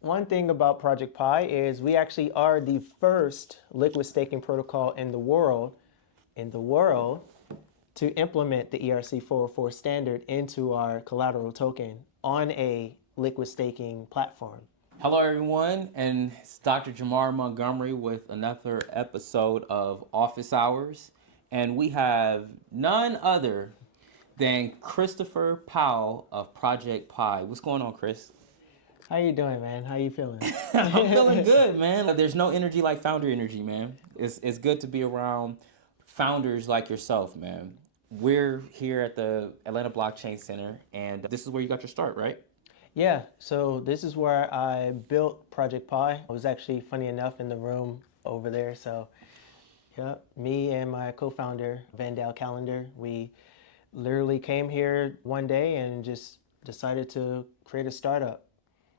one thing about Project Pi is we actually are the first liquid staking protocol in the world to implement the ERC 404 standard into our collateral token on a liquid staking platform. Hello, everyone, and it's Dr. Jamar Montgomery with another episode of Office Hours, and we have none other than Christopher Powell of Project Pi. What's going on, Chris? How you doing, man? How you feeling? I'm feeling good, man. There's no energy like founder energy, man. It's good to be around founders like yourself, man. We're here at the Atlanta Blockchain Center, and this is where you got your start, right? Yeah, so this is where I built Project Pi. I was actually, funny enough, in the room over there. So, yeah, me and my co-founder, Vandal Calendar, we literally came here one day and just decided to create a startup.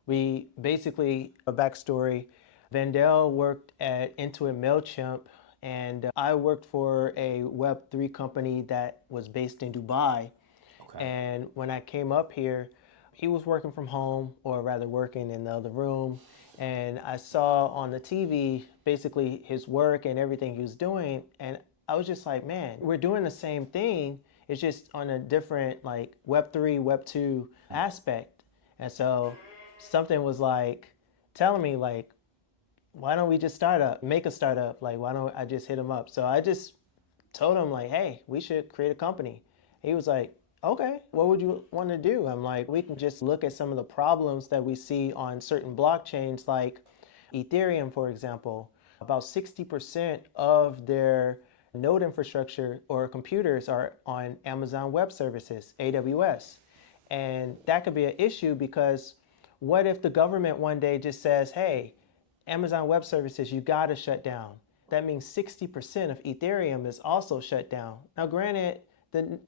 We basically, a backstory, Vandal worked at Intuit MailChimp, and I worked for a Web3 company that was based in Dubai. Okay. And when I came up here, he was working from home, or rather working in the other room. And I saw on the TV basically his work and everything he was doing. And I was just like, man, we're doing the same thing. It's just on a different, like, Web3, Web2 aspect. And so something was like telling me, like, why don't we just make a startup? Like, why don't I just hit him up? So I just told him, like, hey, we should create a company. He was like, okay, what would you want to do? I'm like, we can just look at some of the problems that we see on certain blockchains, like Ethereum, for example. About 60% of their node infrastructure or computers are on Amazon Web Services, AWS. And that could be an issue because what if the government one day just says, hey, Amazon Web Services, you got to shut down? That means 60% of Ethereum is also shut down. Now, granted,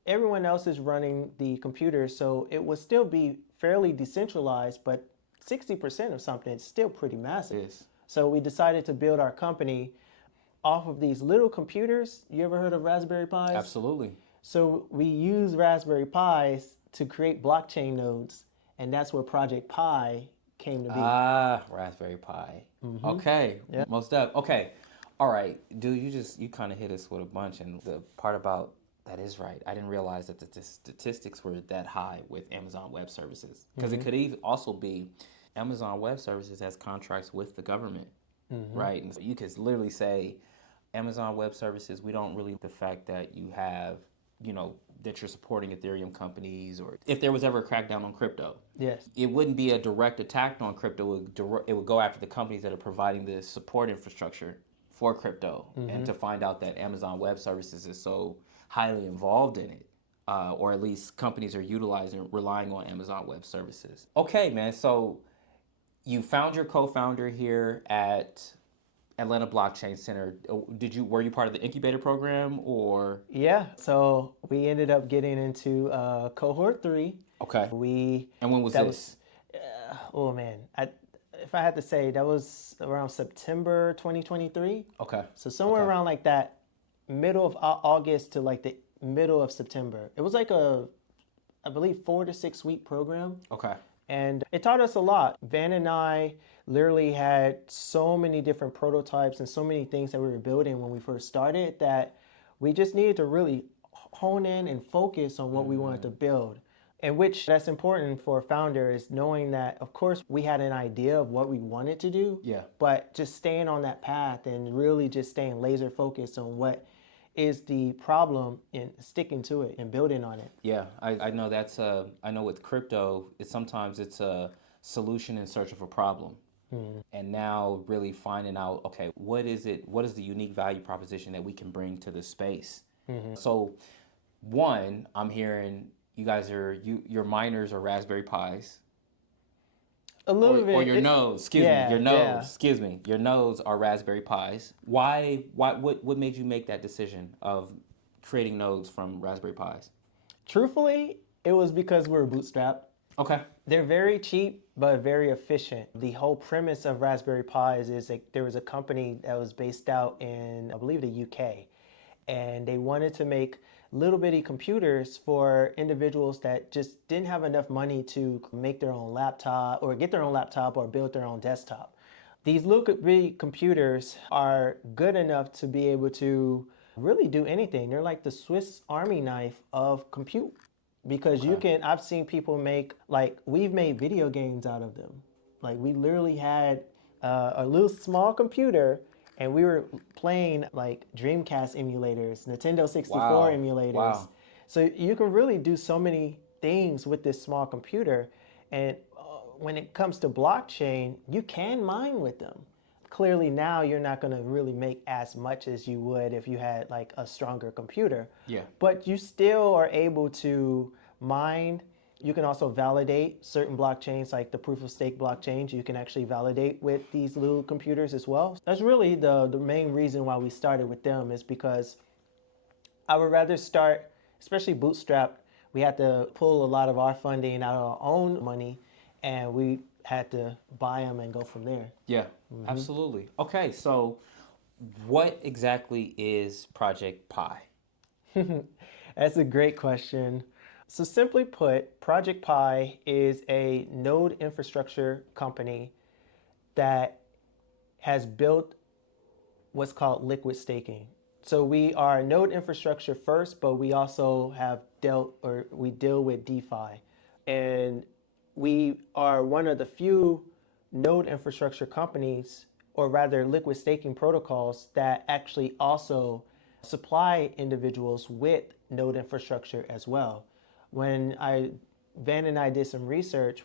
everyone else is running the computer, so it would still be fairly decentralized, but 60% of something is still pretty massive. Yes. So we decided to build our company off of these little computers. You ever heard of Raspberry Pis? Absolutely. So we use Raspberry Pis to create blockchain nodes, and that's where Project Pi came to be. Raspberry Pi. Okay. Yep. Most up. Okay. All right, dude. You kind of hit us with a bunch, and the part about that is right. I didn't realize that the statistics were that high with Amazon Web Services, because it could even also be Amazon Web Services has contracts with the government, right? And so you could literally say, Amazon Web Services, we don't really the fact that you have, that you're supporting Ethereum companies, or if there was ever a crackdown on crypto. Yes. It wouldn't be a direct attack on crypto. It would go after the companies that are providing the support infrastructure for crypto. And to find out that Amazon Web Services is so highly involved in it, or at least companies are relying on Amazon Web Services. Okay, man. So you found your co-founder here at Atlanta Blockchain Center. Were you part of the incubator program, or? Yeah, so we ended up getting into cohort 3. Okay. And when was this? Oh man, if I had to say, that was around September 2023. Okay. So somewhere around like that middle of August to like the middle of September. It was like I believe 4 to 6 week program. Okay. And it taught us a lot. Van and I literally had so many different prototypes and so many things that we were building when we first started that we just needed to really hone in and focus on what we wanted to build. And which that's important for a founder, is knowing that, of course, we had an idea of what we wanted to do, but just staying on that path and really just staying laser focused on what is the problem and sticking to it and building on it. Yeah, I know I know with crypto, sometimes it's a solution in search of a problem. And now really finding out, okay, what is the unique value proposition that we can bring to the space? So one, I'm hearing you guys your miners are Raspberry Pis. A little bit. Or your nodes, your nodes are Raspberry Pis. What made you make that decision of creating nodes from Raspberry Pis? Truthfully, it was because we're bootstrapped. Okay. They're very cheap, but very efficient. The whole premise of Raspberry Pis is like there was a company that was based out in, I believe, the UK, and they wanted to make little bitty computers for individuals that just didn't have enough money to make their own laptop or get their own laptop or build their own desktop. These little bitty computers are good enough to be able to really do anything. They're like the Swiss Army knife of compute because you can, I've seen people make, like, we've made video games out of them. Like, we literally had a little small computer and we were playing like Dreamcast emulators, Nintendo 64 Wow. emulators. Wow. So you can really do so many things with this small computer. And when it comes to blockchain, you can mine with them. Clearly now you're not going to really make as much as you would if you had like a stronger computer. Yeah. But you still are able to mine. You can also validate certain blockchains, like the proof of stake blockchains. You can actually validate with these little computers as well. That's really the main reason why we started with them, is because I would rather start, especially bootstrapped. We had to pull a lot of our funding out of our own money, and we had to buy them and go from there. Yeah, absolutely. Okay, so what exactly is Project Pi? That's a great question. So simply put, Project Pi is a node infrastructure company that has built what's called liquid staking. So we are node infrastructure first, but we also have we deal with DeFi. And we are one of the few node infrastructure companies, or rather liquid staking protocols, that actually also supply individuals with node infrastructure as well. When Van and I did some research,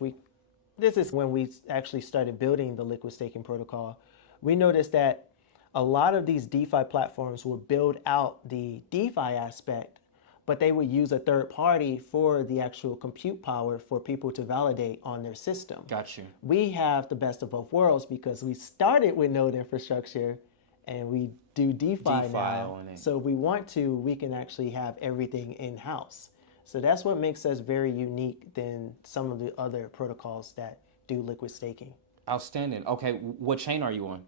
this is when we actually started building the liquid staking protocol. We noticed that a lot of these DeFi platforms will build out the DeFi aspect, but they would use a third party for the actual compute power for people to validate on their system. Got you. We have the best of both worlds because we started with node infrastructure and we do DeFi now. on it. So if we want to, we can actually have everything in-house. So that's what makes us very unique than some of the other protocols that do liquid staking. Outstanding. Okay, what chain are you on?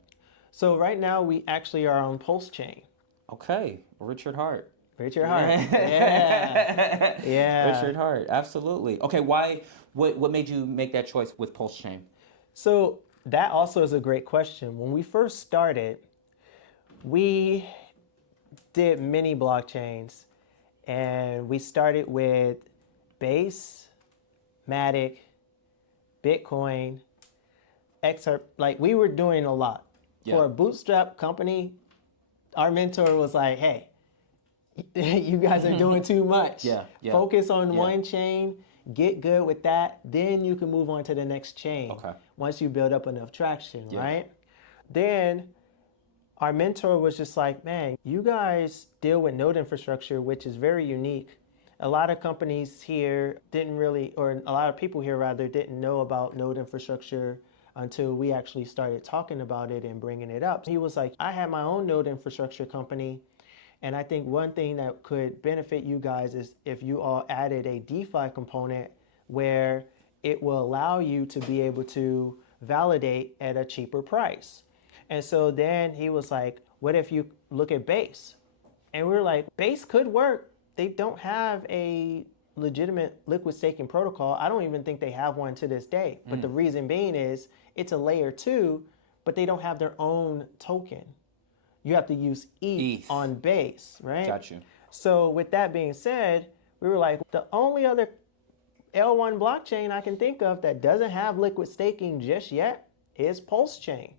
So right now we actually are on Pulse Chain. Okay, Richard Hart. Richard Hart. Yeah. Yeah. Richard Hart. Absolutely. Okay, why? What made you make that choice with Pulse Chain? So that also is a great question. When we first started, we did many blockchains, and we started with Base, Matic, Bitcoin, XRP. Like, we were doing a lot. Yeah. For a bootstrap company, our mentor was like, hey, you guys are doing too much. Yeah. Focus on one chain, get good with that, then you can move on to the next chain. Okay. Once you build up enough traction, right? Then our mentor was just like, man, you guys deal with node infrastructure, which is very unique. A lot of companies here didn't really, or a lot of people here rather, didn't know about node infrastructure until we actually started talking about it and bringing it up. He was like, I had my own node infrastructure company, and I think one thing that could benefit you guys is if you all added a DeFi component where it will allow you to be able to validate at a cheaper price. And so then he was like, what if you look at Base? And we were like, Base could work. They don't have a legitimate liquid staking protocol. I don't even think they have one to this day. But the reason being is it's a layer 2, but they don't have their own token. You have to use ETH on Base, right? Got you. So with that being said, we were like, the only other L1 blockchain I can think of that doesn't have liquid staking just yet is Pulse Chain.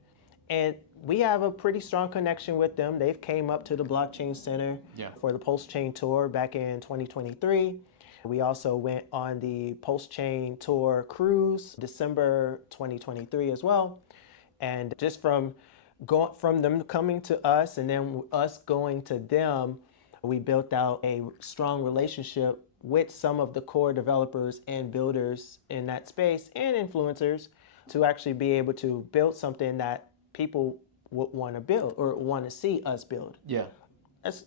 And we have a pretty strong connection with them. They've came up to the Blockchain Center for the Pulse Chain Tour back in 2023. We also went on the Pulse Chain Tour cruise December 2023 as well. And just from them coming to us and then us going to them, we built out a strong relationship with some of the core developers and builders in that space and influencers to actually be able to build something that people would want to build or want to see us build. Yeah. That's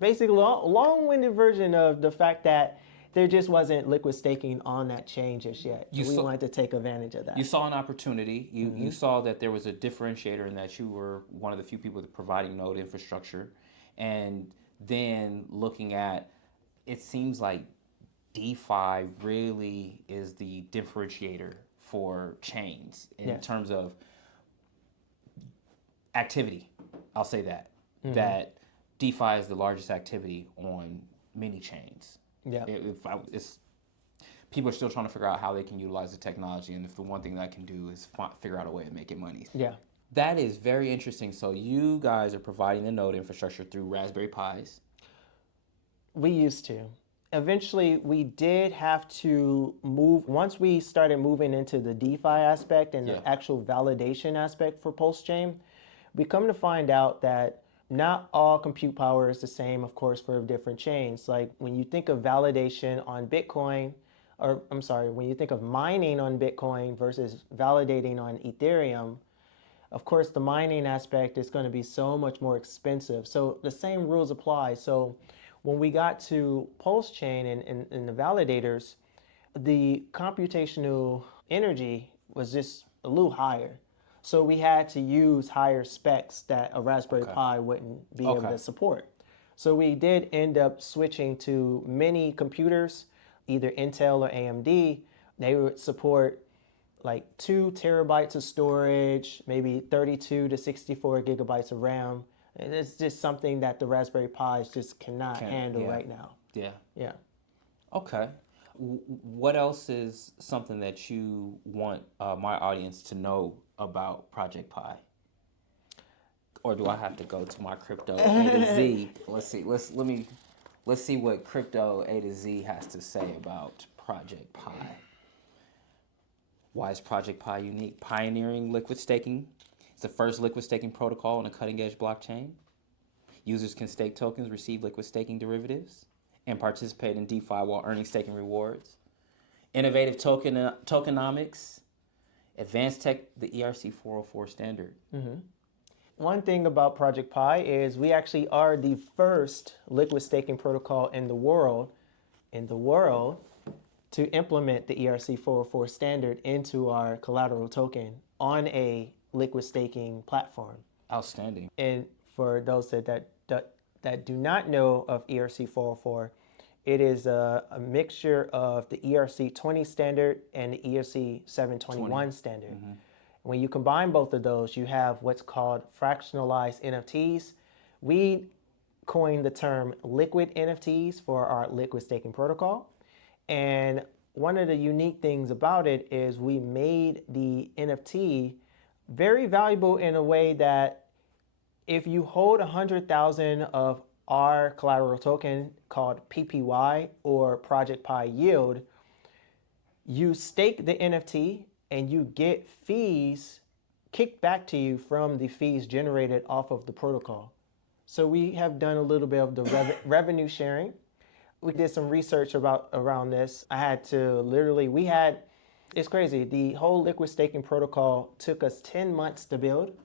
basically a long-winded version of the fact that there just wasn't liquid staking on that chain just yet. We wanted to take advantage of that. You saw an opportunity. You saw that there was a differentiator in that you were one of the few people providing node infrastructure. And then looking at it seems like DeFi really is the differentiator for chains in Yes. terms of activity. I'll say that. That DeFi is the largest activity on many chains. Yeah. It's people are still trying to figure out how they can utilize the technology, and if the one thing that I can do is figure out a way of making money. Yeah. That is very interesting. So you guys are providing the node infrastructure through Raspberry Pis. We used to. Eventually, we did have to move. Once we started moving into the DeFi aspect and Yeah. the actual validation aspect for Pulse Chain, we come to find out that not all compute power is the same, of course, for different chains. Like when you think of validation on Bitcoin, or I'm sorry, when you think of mining on Bitcoin versus validating on Ethereum, of course, the mining aspect is going to be so much more expensive. So the same rules apply. So when we got to Pulse Chain and the validators, the computational energy was just a little higher. So we had to use higher specs that a Raspberry Okay. Pi wouldn't be able Okay. to support. So we did end up switching to mini computers, either Intel or AMD. They would support like 2 terabytes of storage, maybe 32 to 64 gigabytes of RAM. And it's just something that the Raspberry Pis just cannot handle yeah. right now. Yeah. Yeah. Okay. What else is something that you want my audience to know about Project Pi? Or do I have to go to my crypto A to Z? Let's see. Let's see what crypto A to Z has to say about Project Pi. Why is Project Pi unique? Pioneering liquid staking. It's the first liquid staking protocol on a cutting-edge blockchain. Users can stake tokens, receive liquid staking derivatives, and participate in DeFi while earning staking rewards. Innovative tokenomics. Advanced tech, the ERC 404 standard. One thing about Project Pi is we actually are the first liquid staking protocol in the world to implement the ERC 404 standard into our collateral token on a liquid staking platform. Outstanding. And for those that do not know of ERC 404, it is a mixture of the ERC 20 standard and the ERC 721 standard. When you combine both of those, you have what's called fractionalized NFTs. We coined the term liquid NFTs for our liquid staking protocol. And one of the unique things about it is we made the NFT very valuable in a way that if you hold 100,000 of our collateral token called PPY or Project Pi Yield, you stake the NFT and you get fees kicked back to you from the fees generated off of the protocol. So we have done a little bit of the revenue sharing. We did some research around this. I had to literally, it's crazy. The whole liquid staking protocol took us 10 months to build.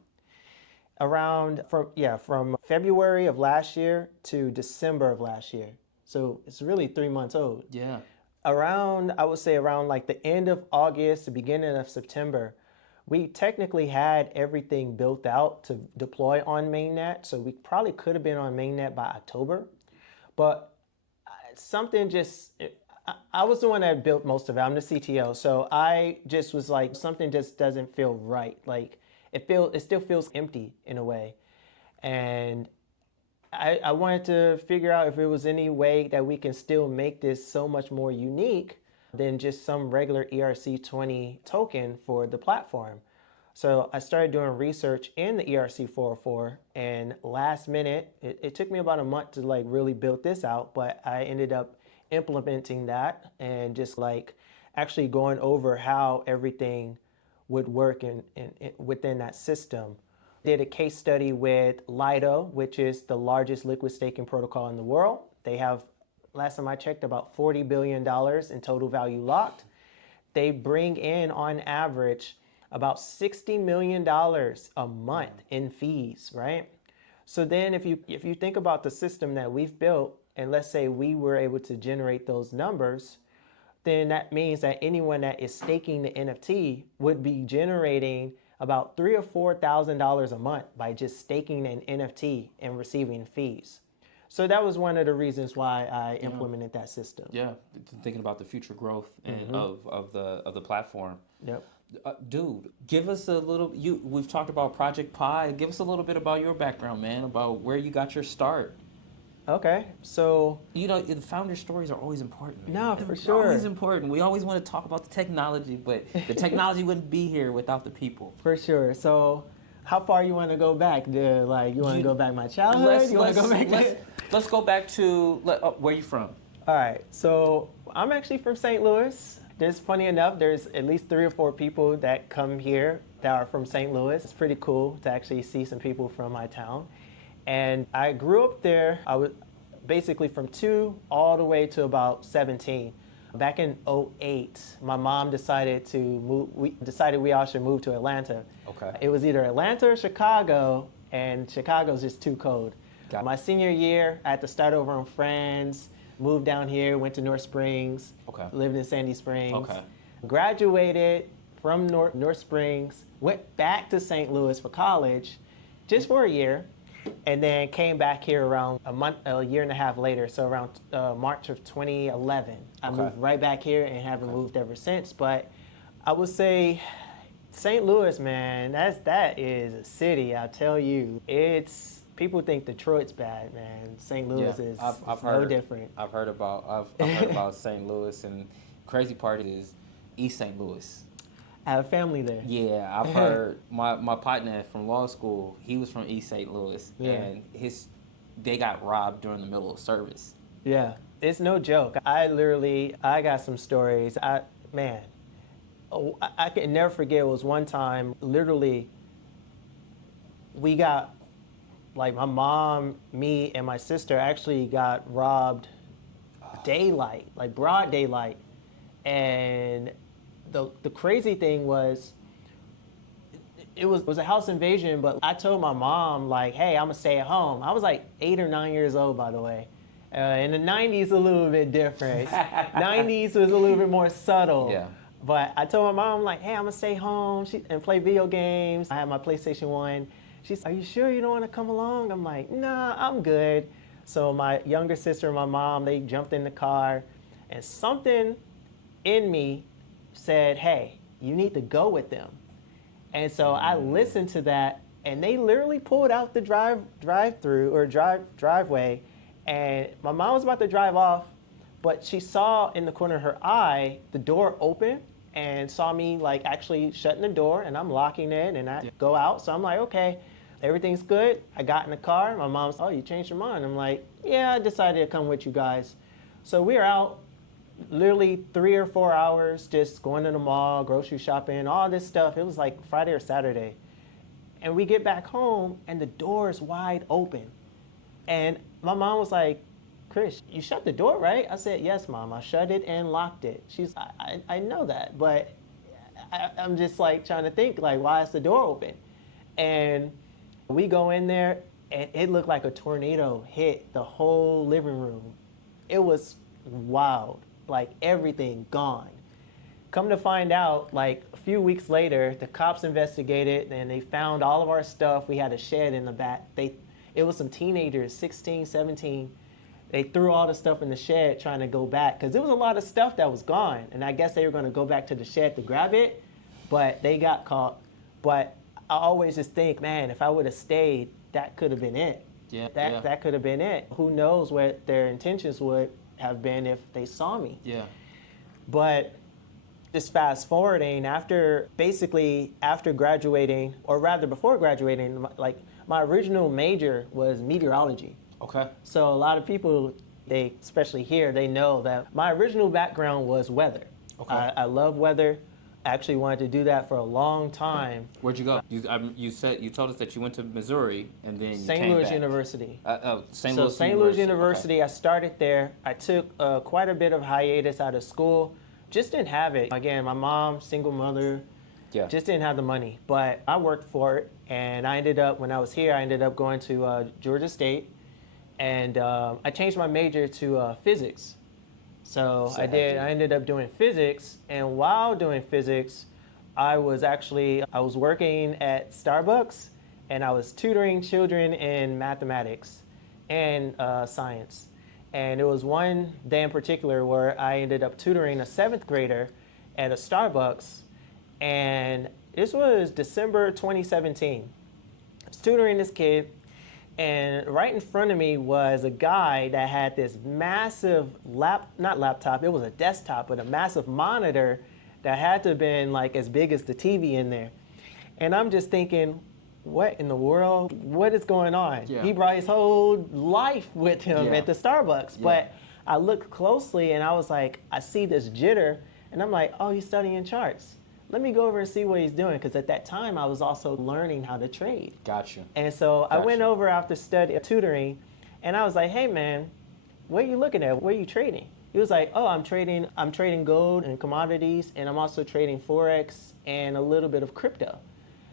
From February of last year to December of last year. So it's really 3 months old. Yeah. I would say around like the end of August, the beginning of September, we technically had everything built out to deploy on mainnet. So we probably could have been on mainnet by October. But I was the one that built most of it. I'm the CTO. So I just was like, something just doesn't feel right. Like it still feels empty in a way. And I wanted to figure out if there was any way that we can still make this so much more unique than just some regular ERC20 token for the platform. So I started doing research in the ERC 404, and last minute, it took me about a month to like really build this out, but I ended up implementing that and just like actually going over how everything would work within that system. Did a case study with Lido, which is the largest liquid staking protocol in the world. They have, last time I checked, about $40 billion in total value locked. They bring in, on average, about $60 million a month in fees, right? So then if you think about the system that we've built, and let's say we were able to generate those numbers, then that means that anyone that is staking the NFT would be generating about $3,000 or $4,000 a month by just staking an NFT and receiving fees. So that was one of the reasons why I implemented that system. Yeah, thinking about the future growth and of the platform. Yep. Dude, give us a little. We've talked about Project Pi. Give us a little bit about your background, man. About where you got your start. Okay. So The founder stories are always important, man. no, for They're sure. always important. We always want to talk about the technology, but the technology wouldn't be here without the people. For sure. So how far you want to go back? You want to go back my childhood? You want to go back? Let's go back to where you from? All right. So I'm actually from St. Louis. There's funny enough, there's at least 3 or 4 people that come here that are from St. Louis. It's pretty cool to actually see some people from my town. And I grew up there. I was basically from 2 all the way to about 17. Back in 2008, my mom decided to move. We decided we all should move to Atlanta. Okay. It was either Atlanta or Chicago, and Chicago's just too cold. My senior year, I had to start over on friends, moved down here, went to North Springs, lived in Sandy Springs, graduated from North Springs, went back to St. Louis for college, just for a year, and then came back here around a year and a half later, so around March of 2011. I moved right back here and haven't moved ever since. But I would say St. Louis, man, that is a city. I tell you, people think Detroit's bad, man. St. Louis is no different. I've heard about St. Louis, and crazy part is East St. Louis. I have family there. Yeah, I've heard my partner from law school. He was from East St. Louis, and they got robbed during the middle of service. Yeah, it's no joke. I got some stories. I can never forget. It was one time, literally, we got, like, my mom, me, and my sister actually got robbed daylight, like broad daylight. And the crazy thing was, it was a house invasion, but I told my mom, like, hey, I'm gonna stay at home. I was like 8 or 9 years old, by the way. In the 90s, a little bit different. 90s was a little bit more subtle. Yeah. But I told my mom, like, hey, I'm gonna stay home and play video games. I had my PlayStation 1. She's, are you sure you don't want to come along? I'm like, nah, I'm good. So my younger sister and my mom, they jumped in the car, and something in me said, hey, you need to go with them. And so I listened to that, and they literally pulled out the driveway, and my mom was about to drive off, but she saw in the corner of her eye the door open and saw me, like, actually shutting the door, and I'm locking it, and I go out. So I'm like, okay, everything's good. I got in the car. My mom's, oh, you changed your mind. I'm like, yeah, I decided to come with you guys. So we are out literally 3 or 4 hours just going to the mall, grocery shopping, all this stuff. It was like Friday or Saturday. And we get back home, and the door is wide open. And my mom was like, Chris, you shut the door, right? I said, yes, Mom. I shut it and locked it. She's, I know that, but I'm just like trying to think, like, why is the door open? And we go in there, and it looked like a tornado hit the whole living room. It was wild, like everything gone. Come to find out, like a few weeks later, the cops investigated, and they found all of our stuff. We had a shed in the back. It was some teenagers, 16, 17. They threw all the stuff in the shed trying to go back, because there was a lot of stuff that was gone. And I guess they were going to go back to the shed to grab it, but they got caught. But I always just think, man, if I would have stayed, that could have been it. That could have been it. Who knows what their intentions would have been if they saw me. Yeah. But just fast forwarding, after graduating, or rather before graduating, like, my original major was meteorology. Okay. So a lot of people, especially here, they know that my original background was weather. Okay. I love weather. I actually wanted to do that for a long time. Where'd you go? You told us that you went to Missouri and then you St. Louis University. St. Louis St. Louis University. Okay. I started there. I took quite a bit of hiatus out of school. Just didn't have it. Again, my mom, single mother, just didn't have the money. But I worked for it, and when I was here, I ended up going to Georgia State, and I changed my major to physics. So I ended up doing physics, and while doing physics, I was working at Starbucks, and I was tutoring children in mathematics. and science. And it was one day in particular where I ended up tutoring a seventh grader at a Starbucks. And this was December 2017. I was tutoring this kid, and right in front of me was a guy that had this massive not laptop, it was a desktop, but a massive monitor that had to have been like as big as the TV in there. And I'm just thinking, what in the world? What is going on? Yeah. He brought his whole life with him Yeah. at the Starbucks. Yeah. But I looked closely and I was like, I see this jitter, and I'm like, oh, he's studying charts. Let me go over and see what he's doing, because at that time I was also learning how to trade. Gotcha. And so I went Gotcha. over after tutoring, and I was like, hey man, what are you looking at? What are you trading? He was like, oh, I'm trading gold and commodities, and I'm also trading Forex and a little bit of crypto.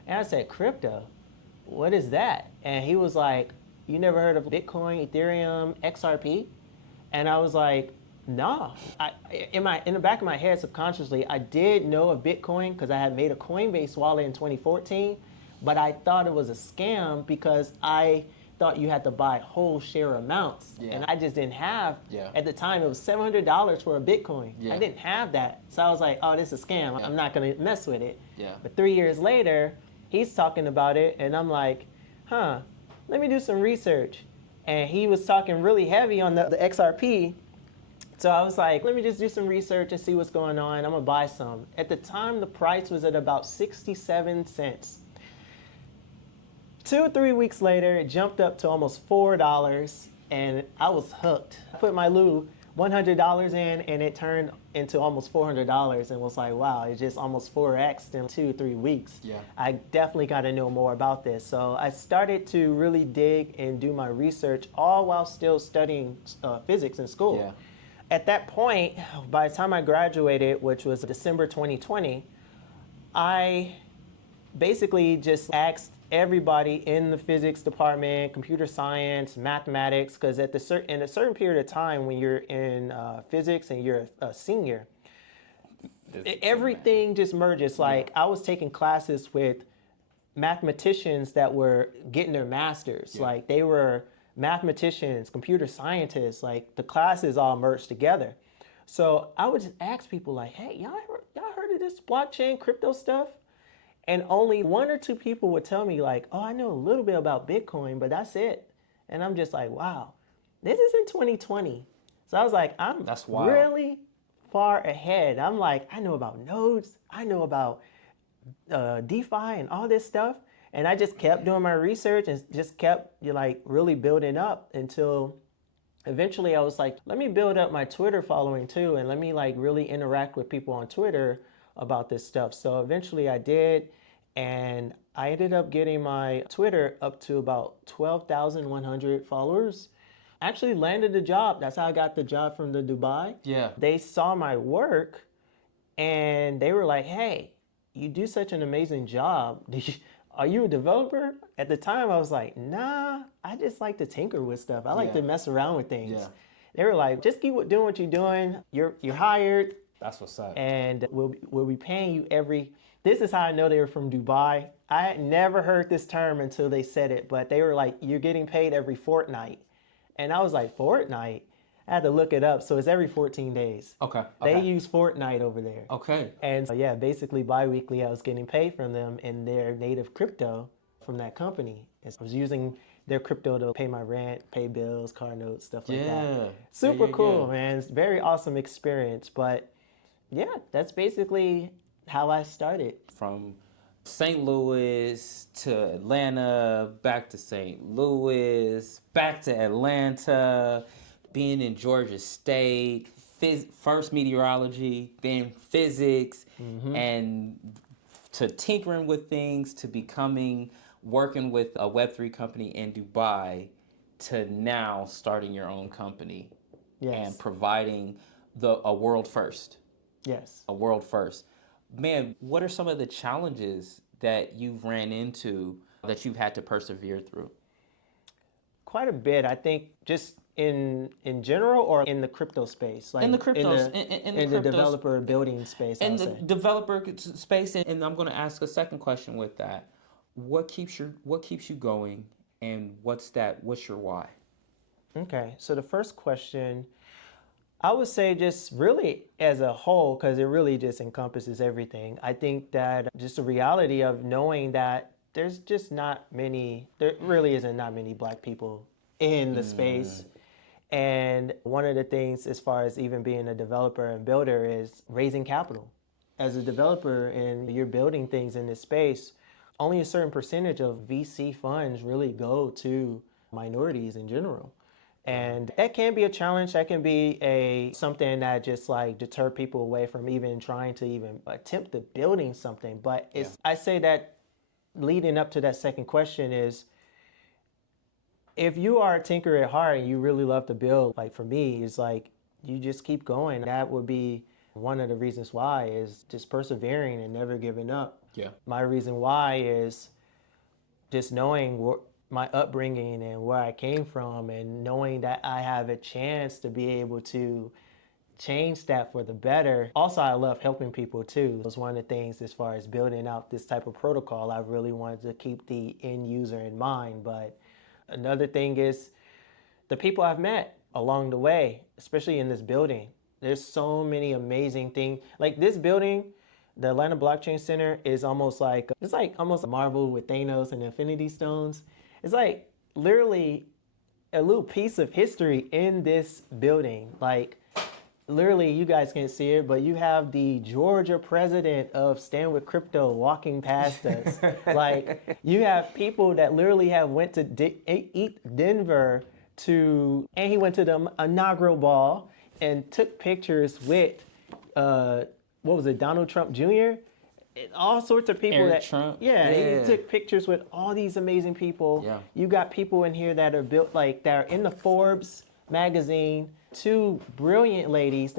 And I said, crypto? What is that? And he was like, you never heard of Bitcoin, Ethereum, XRP? And I was like, no. In the back of my head, subconsciously, I did know of Bitcoin because I had made a Coinbase wallet in 2014, but I thought it was a scam because I thought you had to buy whole share amounts. Yeah. And I just didn't have, Yeah. at the time, it was $700 for a Bitcoin. Yeah. I didn't have that. So I was like, oh, this is a scam. Yeah. I'm not going to mess with it. Yeah. But 3 years later, he's talking about it, and I'm like, let me do some research. And he was talking really heavy on the XRP. So I was like, let me just do some research and see what's going on. I'm going to buy some. At the time, the price was at about 67 cents. 2 or 3 weeks later, it jumped up to almost $4, and I was hooked. I put my little $100 in, and it turned into almost $400, and was like, wow, it just almost 4x in 2 or 3 weeks. Yeah. I definitely got to know more about this. So I started to really dig and do my research, all while still studying physics in school. Yeah. At that point, by the time I graduated, which was December 2020, I basically just asked everybody in the physics department, computer science, mathematics, because in a certain period of time when you're in physics and you're a senior, everything just merges. Like I was taking classes with mathematicians that were getting their masters. Yeah. Like they were mathematicians, computer scientists, like the classes all merged together. So I would just ask people like, hey, y'all heard of this blockchain crypto stuff? And only 1 or 2 people would tell me like, oh, I know a little bit about Bitcoin, but that's it. And I'm just like, wow, this is in 2020. So I was like, That's wild. really far ahead. I'm like, I know about nodes, I know about DeFi and all this stuff. And I just kept doing my research and just kept like really building up until eventually I was like, let me build up my Twitter following too, and let me like really interact with people on Twitter about this stuff. So eventually I did, and I ended up getting my Twitter up to about 12,100 followers. Actually landed the job. That's how I got the job from the Dubai. Yeah. They saw my work and they were like, hey, you do such an amazing job. Are you a developer? At the time, I was like, nah, I just like to tinker with stuff. I like to mess around with things. Yeah. They were like, just keep doing what you're doing. You're hired, That's what's up. and we'll be paying you every. This is how I know they were from Dubai. I had never heard this term until they said it, but they were like, you're getting paid every fortnight. And I was like, fortnight? I had to look it up. So it's every 14 days. Okay. They use Fortnite over there. Okay. And so, yeah, basically bi-weekly I was getting paid from them in their native crypto from that company. And so I was using their crypto to pay my rent, pay bills, car notes, stuff like that. Super cool, man. It's a very awesome experience. But yeah, that's basically how I started. From St. Louis to Atlanta, back to St. Louis, back to Atlanta, being in Georgia State, first meteorology, then physics, and to tinkering with things, to working with a Web3 company in Dubai, to now starting your own company and providing a world first. Yes. A world first. Man, what are some of the challenges that you've ran into that you've had to persevere through? Quite a bit. I think just in general, or in the crypto space, like In the cryptos, in the developer building space. In the developer space, and I'm going to ask a second question with that. What keeps you going, and what's your why? Okay, so the first question, I would say just really as a whole, because it really just encompasses everything. I think that just the reality of knowing that there's just not many, there really isn't not many black people in the space. And one of the things, as far as even being a developer and builder, is raising capital. As a developer and you're building things in this space, only a certain percentage of VC funds really go to minorities in general. And that can be a challenge. That can be a something that just like deter people away from even trying to even attempt to building something. But it's I say that leading up to that second question is if you are a tinker at heart and you really love to build, like for me, it's like you just keep going. That would be one of the reasons why is just persevering and never giving up. Yeah. My reason why is just knowing my upbringing and where I came from and knowing that I have a chance to be able to change that for the better. Also, I love helping people too. It was one of the things as far as building out this type of protocol, I really wanted to keep the end user in mind. But another thing is the people I've met along the way, especially in this building. There's so many amazing things. Like this building, the Atlanta Blockchain Center is almost like it's like almost Marvel with Thanos and Infinity Stones. It's like literally a little piece of history in this building. Like literally, you guys can't see it, but you have the Georgia president of Stand With Crypto walking past us. Like you have people that literally have went to eat Denver and he went to the inaugural ball and took pictures with, what was it, Donald Trump Jr.? All sorts of people Eric Trump. Yeah, he took pictures with all these amazing people. Yeah. You got people in here that are built like that are in the Forbes magazine. Two brilliant ladies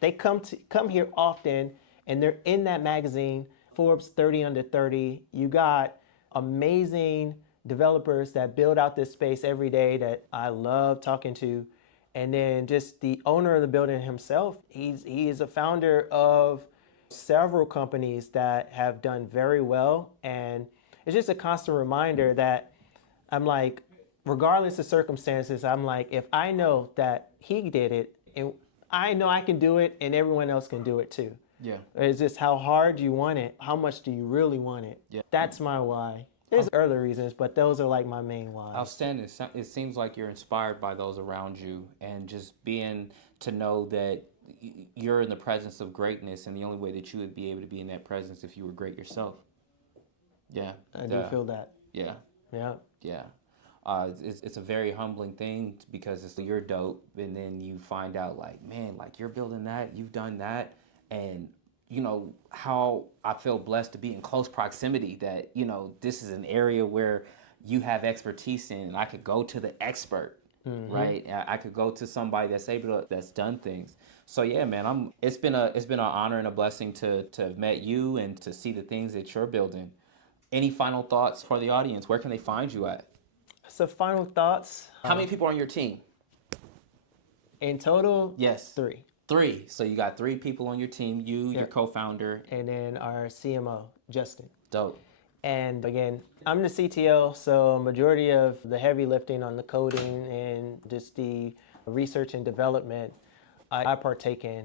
they come here often and they're in that magazine, Forbes 30 under 30. You got amazing developers that build out this space every day that I love talking to. And then just the owner of the building himself, he is a founder of several companies that have done very well. And it's just a constant reminder that I'm like, regardless of circumstances, I'm like, if I know that he did it, and I know I can do it, and everyone else can do it too. Yeah. It's just how hard you want it. How much do you really want it? Yeah. That's my why. There's other reasons, but those are like my main why. Outstanding. It seems like you're inspired by those around you, and just being to know that you're in the presence of greatness, and the only way that you would be able to be in that presence if you were great yourself. Yeah. I do feel that. Yeah. Yeah. Yeah. It's a very humbling thing because you're dope, and then you find out like, man, like you're building that, you've done that, and you know how I feel blessed to be in close proximity. That this is an area where you have expertise in, and I could go to the expert, right? I could go to somebody that's done things. So yeah, man, it's been an honor and a blessing to have met you and to see the things that you're building. Any final thoughts for the audience? Where can they find you at? So final thoughts. How many people are on your team? In total? Yes. 3. 3. So you got 3 people on your team. You, your co-founder, and then our CMO, Justin. Dope. And again, I'm the CTO, so majority of the heavy lifting on the coding and just the research and development I partake in.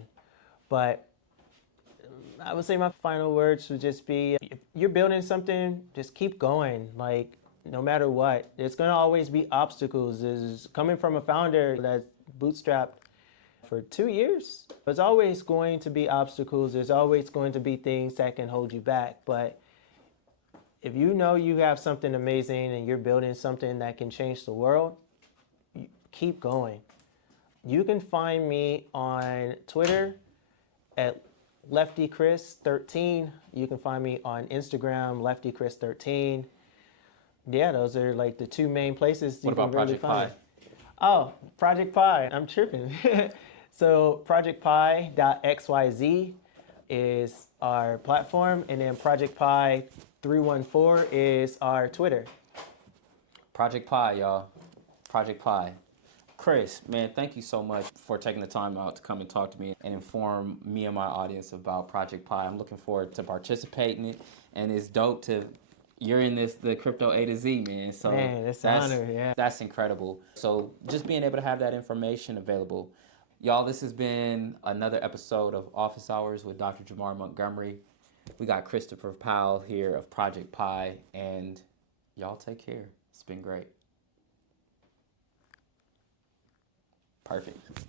But I would say my final words would just be, if you're building something, just keep going. Like, no matter what, there's going to always be obstacles. There's coming from a founder that's bootstrapped for 2 years. There's always going to be obstacles. There's always going to be things that can hold you back. But if you know you have something amazing and you're building something that can change the world, keep going. You can find me on Twitter at LeftyChris13. You can find me on Instagram, LeftyChris13. Yeah, those are like the 2 main places you can really find. What about Project Pi? Oh, Project Pi. I'm tripping. So projectpi.xyz is our platform, and then Project Pi 314 is our Twitter. Project Pi, y'all. Project Pi. Chris, man, thank you so much for taking the time out to come and talk to me and inform me and my audience about Project Pi. I'm looking forward to participating in it, and it's dope to you're in the crypto A to Z, man. So Man, it's an honor. Yeah. that's incredible. So just being able to have that information available. Y'all, this has been another episode of Office Hours with Dr. Jamar Montgomery. We got Christopher Powell here of Project Pi, and y'all take care. It's been great. Perfect.